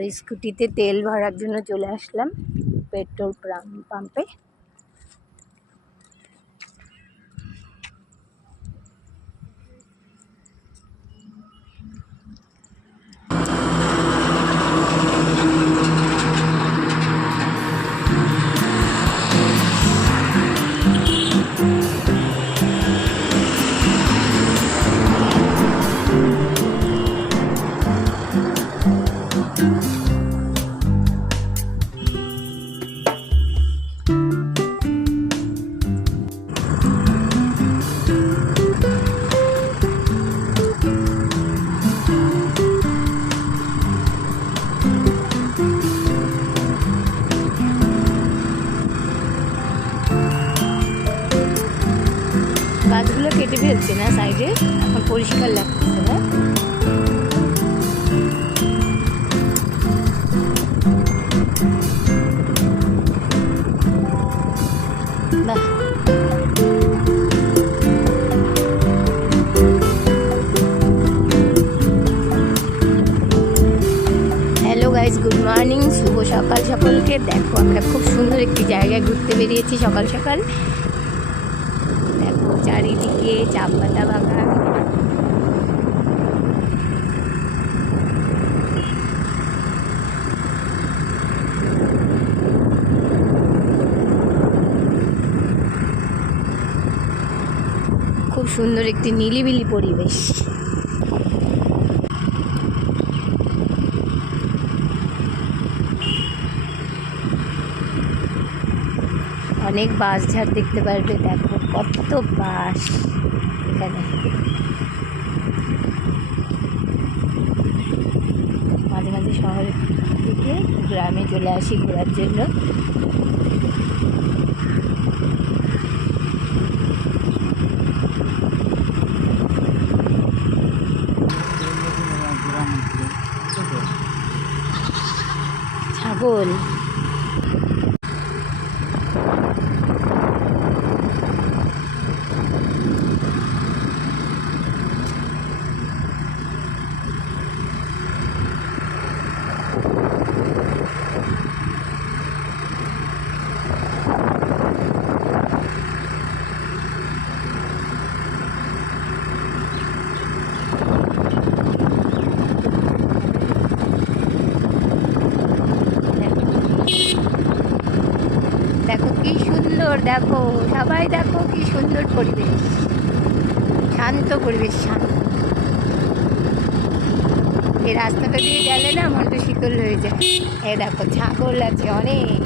তো স্কুটিতে তেল ভরার জন্য চলে আসলাম পেট্রোল পাম্পে। গাছগুলো কেটে ফেলছে না সাইডে, এখন পরিষ্কার লাগতেছে না। বাহ, হ্যালো গাইজ, গুড মর্নিং, শুভ সকাল সকলকে। দেখো আমরা খুব সুন্দর একটি জায়গায় ঘুরতে বেরিয়েছি সকাল সকাল। দেখো চারিদিকে চা পাতা বাগান। খুব সুন্দর একটি নিলিবিলি পরিবেশ। অনেক বাঁশ ঝাড় দেখতে পারবে। দেখো কত বাঁশ এখানে। মাঝে মাঝে শহর থেকে গ্রামে চলে আসি ঘোরার জন্য। ছাগল, দেখো কি সুন্দর। দেখো সবাই দেখো কি সুন্দর পরিবেশ, শান্ত পরিবেশ, শান্ত। এই রাস্তাটা দিয়ে গেলে না মনটা শীতল হয়ে যায়। এই দেখো ছাগল আছে অনেক।